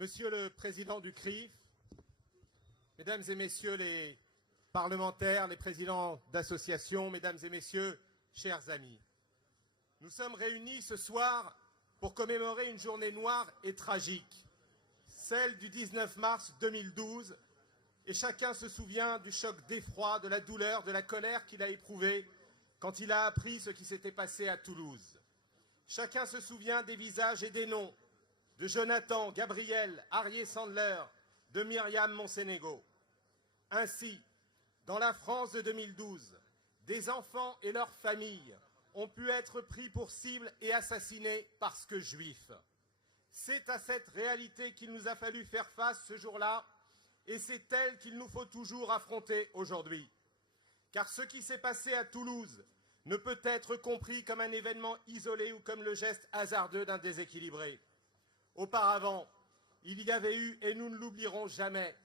Monsieur le Président du CRIF, Mesdames et Messieurs les parlementaires, les présidents d'associations, Mesdames et Messieurs, chers amis, nous sommes réunis ce soir pour commémorer une journée noire et tragique, celle du 19 mars 2012, et chacun se souvient du choc d'effroi, de la douleur, de la colère qu'il a éprouvé quand il a appris ce qui s'était passé à Toulouse. Chacun se souvient des visages et des noms de Jonathan, Gabriel, Arié Sandler, de Myriam Monsénégo. Ainsi, dans la France de 2012, des enfants et leurs familles ont pu être pris pour cible et assassinés parce que juifs. C'est à cette réalité qu'il nous a fallu faire face ce jour-là, et c'est elle qu'il nous faut toujours affronter aujourd'hui. Car ce qui s'est passé à Toulouse ne peut être compris comme un événement isolé ou comme le geste hasardeux d'un déséquilibré. Auparavant, il y avait eu, et nous ne l'oublierons jamais,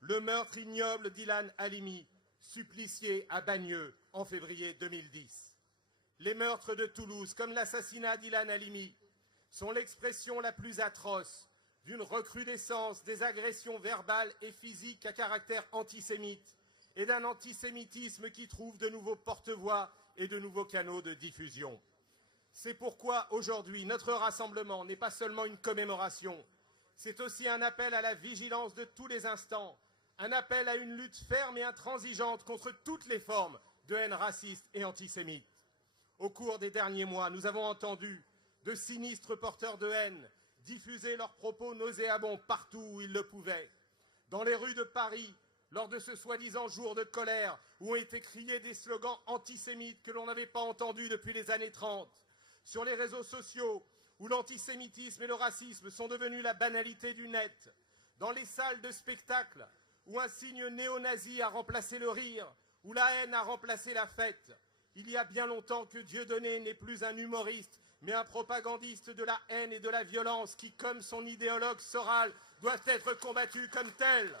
le meurtre ignoble d'Ilan Halimi, supplicié à Bagneux en février 2010. Les meurtres de Toulouse, comme l'assassinat d'Ilan Halimi, sont l'expression la plus atroce d'une recrudescence des agressions verbales et physiques à caractère antisémite et d'un antisémitisme qui trouve de nouveaux porte-voix et de nouveaux canaux de diffusion. C'est pourquoi aujourd'hui, notre rassemblement n'est pas seulement une commémoration, c'est aussi un appel à la vigilance de tous les instants, un appel à une lutte ferme et intransigeante contre toutes les formes de haine raciste et antisémite. Au cours des derniers mois, nous avons entendu de sinistres porteurs de haine diffuser leurs propos nauséabonds partout où ils le pouvaient. Dans les rues de Paris, lors de ce soi-disant jour de colère, où ont été criés des slogans antisémites que l'on n'avait pas entendus depuis les années 30, sur les réseaux sociaux, où l'antisémitisme et le racisme sont devenus la banalité du net, dans les salles de spectacle, où un signe néo-nazi a remplacé le rire, où la haine a remplacé la fête. Il y a bien longtemps que Dieudonné n'est plus un humoriste, mais un propagandiste de la haine et de la violence qui, comme son idéologue Soral, doit être combattu comme tel.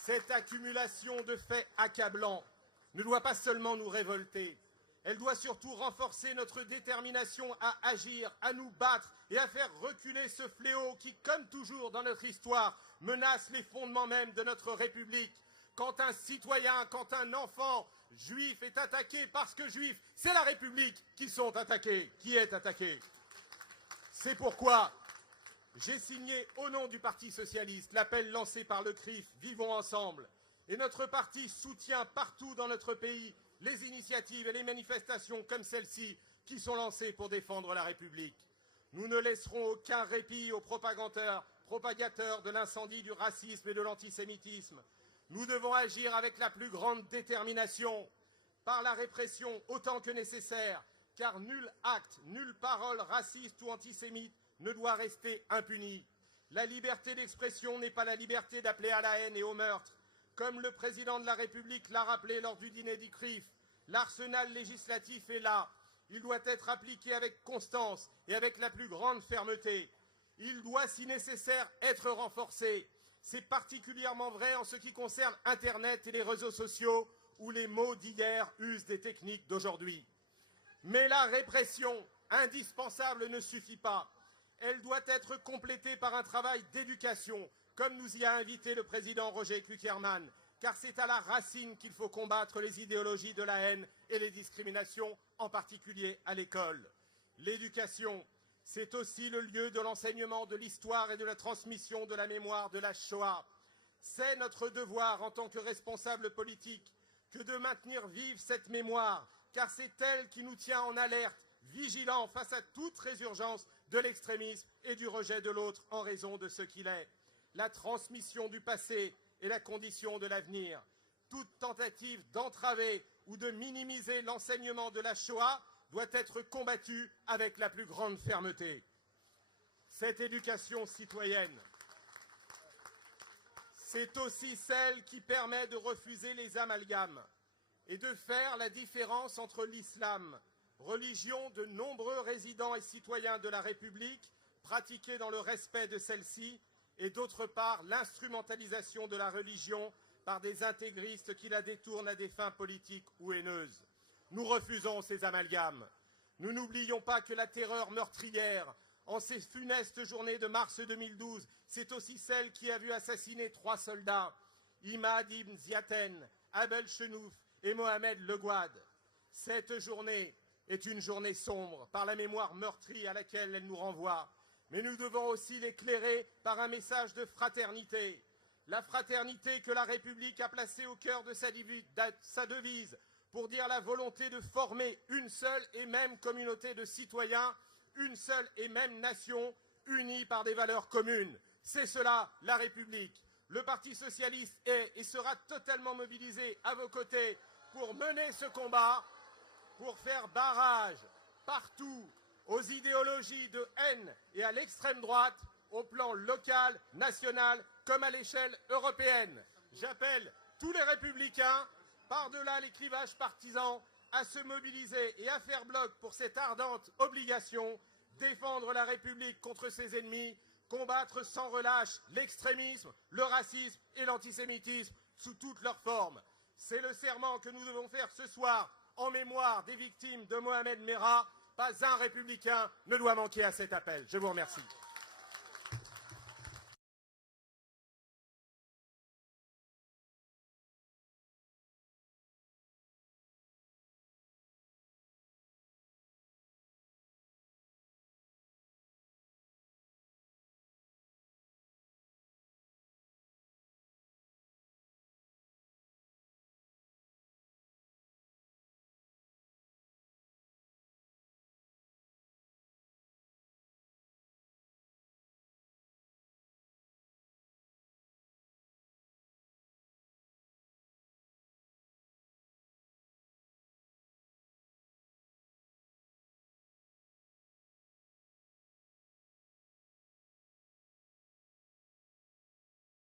Cette accumulation de faits accablants ne doit pas seulement nous révolter, elle doit surtout renforcer notre détermination à agir, à nous battre et à faire reculer ce fléau qui, comme toujours dans notre histoire, menace les fondements même de notre République. Quand un citoyen, quand un enfant juif est attaqué parce que juif, c'est la République qui est attaquée. C'est pourquoi j'ai signé au nom du Parti socialiste l'appel lancé par le CRIF « Vivons ensemble ». Et notre parti soutient partout dans notre pays les initiatives et les manifestations comme celle-ci qui sont lancées pour défendre la République. Nous ne laisserons aucun répit aux propagateurs de l'incendie du racisme et de l'antisémitisme. Nous devons agir avec la plus grande détermination, par la répression autant que nécessaire, car nul acte, nulle parole raciste ou antisémite ne doit rester impuni. La liberté d'expression n'est pas la liberté d'appeler à la haine et au meurtre. Comme le président de la République l'a rappelé lors du dîner du CRIF, l'arsenal législatif est là. Il doit être appliqué avec constance et avec la plus grande fermeté. Il doit, si nécessaire, être renforcé. C'est particulièrement vrai en ce qui concerne Internet et les réseaux sociaux, où les mots d'hier usent des techniques d'aujourd'hui. Mais la répression indispensable ne suffit pas. Elle doit être complétée par un travail d'éducation, comme nous y a invité le président Roger Kluckermann, car c'est à la racine qu'il faut combattre les idéologies de la haine et les discriminations, en particulier à l'école. L'éducation, c'est aussi le lieu de l'enseignement de l'histoire et de la transmission de la mémoire de la Shoah. C'est notre devoir en tant que responsables politiques que de maintenir vive cette mémoire, car c'est elle qui nous tient en alerte, vigilants face à toute résurgence de l'extrémisme et du rejet de l'autre en raison de ce qu'il est. La transmission du passé est la condition de l'avenir. Toute tentative d'entraver ou de minimiser l'enseignement de la Shoah doit être combattue avec la plus grande fermeté. Cette éducation citoyenne, c'est aussi celle qui permet de refuser les amalgames et de faire la différence entre l'islam, religion de nombreux résidents et citoyens de la République, pratiquée dans le respect de celle-ci, et d'autre part l'instrumentalisation de la religion par des intégristes qui la détournent à des fins politiques ou haineuses. Nous refusons ces amalgames. Nous n'oublions pas que la terreur meurtrière en ces funestes journées de mars 2012. C'est aussi celle qui a vu assassiner 3 soldats, Imad Ibn Ziaten, Abel Chenouf et Mohamed Legouad. Cette journée est une journée sombre par la mémoire meurtrie à laquelle elle nous renvoie. Mais nous devons aussi l'éclairer par un message de fraternité. La fraternité que la République a placée au cœur de sa devise pour dire la volonté de former une seule et même communauté de citoyens, une seule et même nation, unie par des valeurs communes. C'est cela, la République. Le Parti socialiste est et sera totalement mobilisé à vos côtés pour mener ce combat, pour faire barrage partout aux idéologies de haine et à l'extrême droite, au plan local, national, comme à l'échelle européenne. J'appelle tous les républicains, par-delà les clivages partisans, à se mobiliser et à faire bloc pour cette ardente obligation, défendre la République contre ses ennemis, combattre sans relâche l'extrémisme, le racisme et l'antisémitisme sous toutes leurs formes. C'est le serment que nous devons faire ce soir en mémoire des victimes de Mohamed Merah. Pas un républicain ne doit manquer à cet appel. Je vous remercie.